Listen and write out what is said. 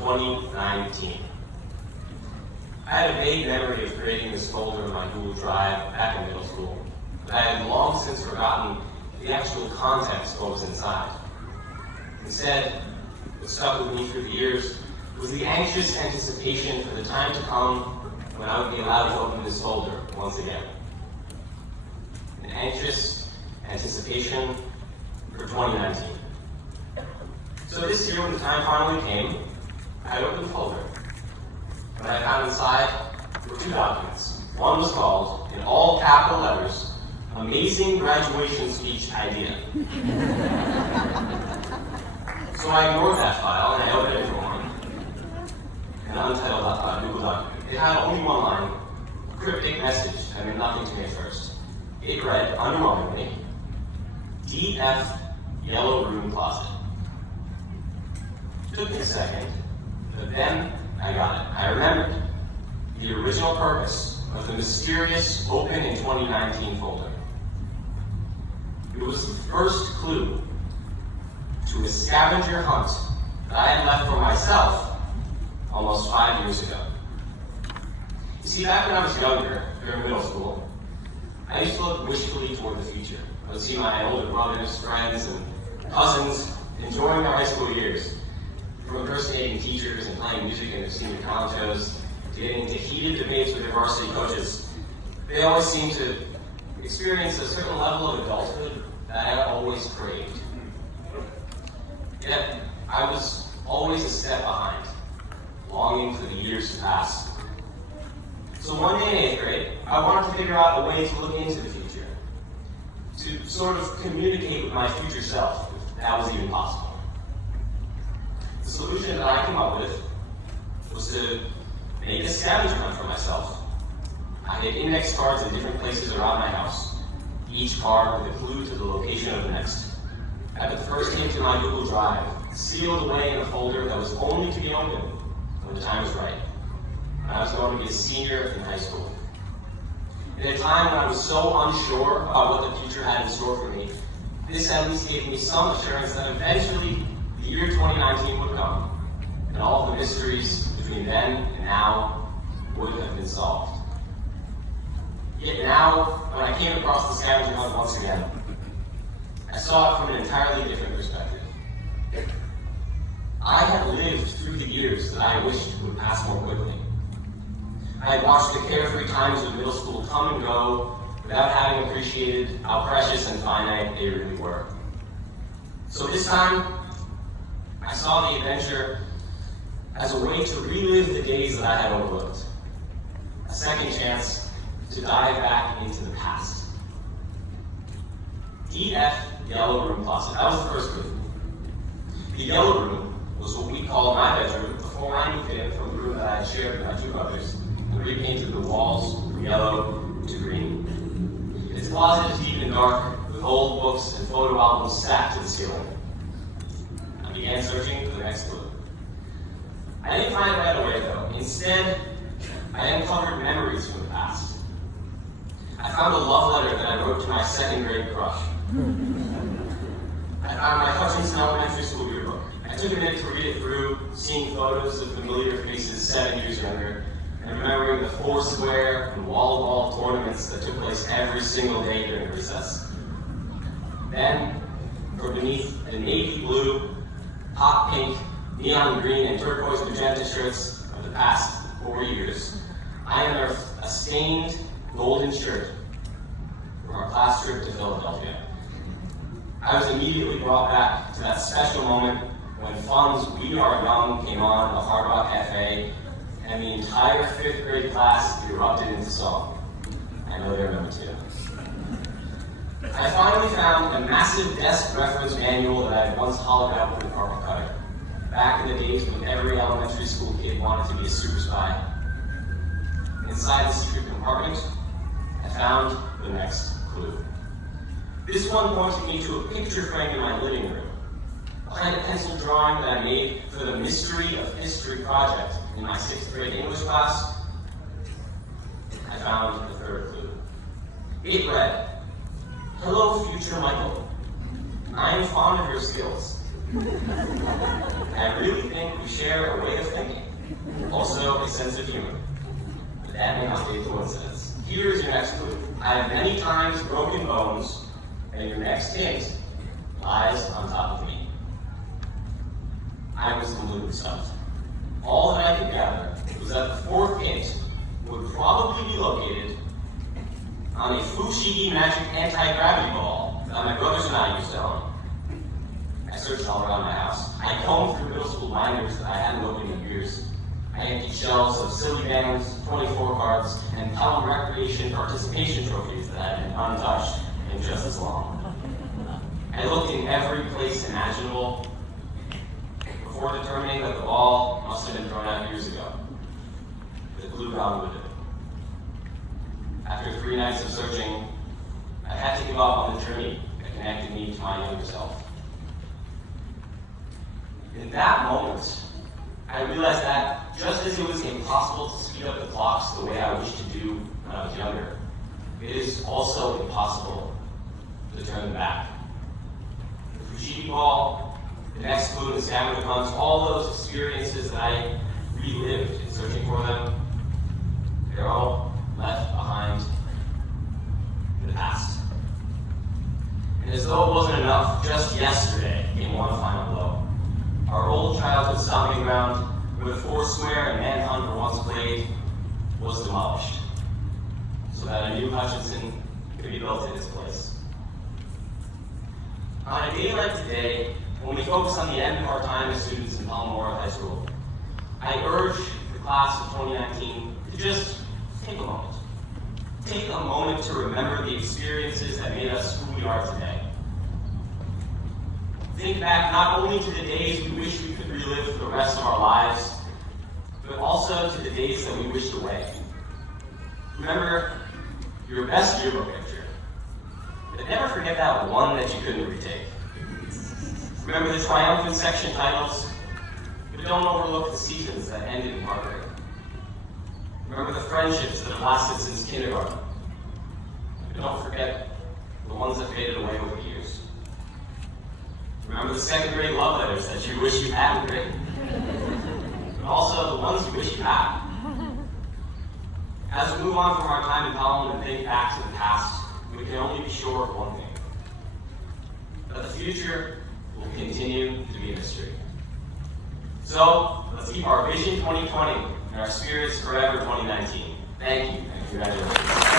2019. I had a vague memory of creating this folder in my Google Drive back in middle school, but I had long since forgotten the actual context of what was inside. Instead, what stuck with me through the years was the anxious anticipation for the time to come when I would be allowed to open this folder once again. An anxious anticipation for 2019. So this year, when the time finally came, I opened the folder. What I found inside were two documents. One was called, in all capital letters, Amazing Graduation Speech Idea. So I ignored that file and I opened it for one. An untitled Google document. It had only one line, a cryptic message that meant nothing to me at first. It read, underwhelmingly, DF Yellow Room Closet. It took me a second, but then I got it. I remembered the original purpose of the mysterious Open in 2019 folder. It was the first clue to a scavenger hunt that I had left for myself almost 5 years ago. You see, back when I was younger, during middle school, I used to look wishfully toward the future. I would see my older brothers, friends, and cousins enjoying their high school years, from impersonating teachers and playing music in their senior college shows, to getting into heated debates with their varsity coaches. They always seemed to experience a certain level of adulthood that I always craved. Yet, I was always a step behind, longing for the years to pass. So one day in 8th grade, I wanted to figure out a way to look into the future, to sort of communicate with my future self, if that was even possible. The solution that I came up with was to make a scavenger hunt for myself. I had index cards in different places around my house, each card with a clue to the location of the next. I put the first hint in my Google Drive, sealed away in a folder that was only to be opened when the time was right. I was going to be a senior in high school. In a time when I was so unsure about what the future had in store for me, this at least gave me some assurance that eventually the year 2019 would come, and all of the mysteries between then and now would have been solved. Yet now, when I came across the scavenger hunt once again, I saw it from an entirely different perspective. I had lived through the years that I wished would pass more quickly. I had watched the carefree times of middle school come and go without having appreciated how precious and finite they really were. So this time, I saw the adventure as a way to relive the days that I had overlooked. A second chance to dive back into the past. DF Yellow Room Closet. That was the first clue. The yellow room was what we called my bedroom before I moved in from the room that I had shared with my two brothers and repainted the walls from yellow to green. Its closet is deep and dark, with old books and photo albums stacked to the ceiling. I began searching for the next clue. I didn't find it right away, though. Instead, I uncovered memories from the past. I found a love letter that I wrote to my second grade crush. I found my Hutchinson Elementary School yearbook. I took a minute to read it through, seeing photos of familiar faces 7 years younger, and remembering the Foursquare and wall-to-wall tournaments that took place every single day during recess. Then, from beneath the navy blue, hot pink, neon green, and turquoise magenta shirts of the past 4 years, I unearthed a stained golden shirt from our class trip to Philadelphia. I was immediately brought back to that special moment when Fun's We Are Young came on the Hard Rock Cafe, and the entire 5th grade class erupted into song. I know they remember too. I finally found a massive desk reference manual that I had once hollowed out with a carpet cutter, back in the days when every elementary school kid wanted to be a super spy. Inside the secret compartment, I found the next clue. This one pointed me to a picture frame in my living room, behind a pencil drawing that I made for the Mystery of History project in my 6th grade English class. I found the third clue. It read, "Hello, future Michael. I am fond of your skills. I really think we should share a way of thinking, also a sense of humor. But that may not be a coincidence. Here is your next clue. I have many times broken bones, and your next hint lies on top of me. I was completely stumped. All that I could gather was that the fourth hint would probably be located on a Fushigi magic anti-gravity ball that my brothers and I used to own. I searched all around my house. I combed through middle school binders that I hadn't opened in years. I emptied shelves of silly bands, 24 cards, and Pelham recreation participation trophies that had been untouched in just as long. I looked in every place imaginable before determining that the ball must have been thrown out years ago. The glue gun would do. After 3 nights of searching, I had to give up on the journey that connected me to my younger self. In that moment, I realized that just as it was impossible to speed up the clocks the way I wished to do when I was younger, it is also impossible to turn them back. The Fushigi ball, the next clue in the scavenger hunts, all those experiences that I relived in searching for them, they're all left behind in the past. And as though it wasn't enough, just yesterday came one final blow. Our old childhood stomping ground, where the Foursquare and Manhunt were once played, was demolished, so that a new Hutchinson could be built in its place. On a day like today, when we focus on the end of our time as students in Pelham Memorial High School, I urge the class of 2019 to just take a moment. Take a moment to remember the experiences that made us who we are today. Think back not only to the days we wish we could relive for the rest of our lives, but also to the days that we wished away. Remember your best yearbook picture, but never forget that one that you couldn't retake. Remember the triumphant section titles, but don't overlook the seasons that ended in heartbreak. Remember the friendships that have lasted since kindergarten, but don't forget the ones that faded away with the years. Remember the second grade love letters that you wish you hadn't written, but also the ones you wish you had. As we move on from our time in Pelham and think back to the past, we can only be sure of one thing: that the future will continue to be a mystery. So, let's keep our vision 2020 and our spirits forever 2019. Thank you, and congratulations.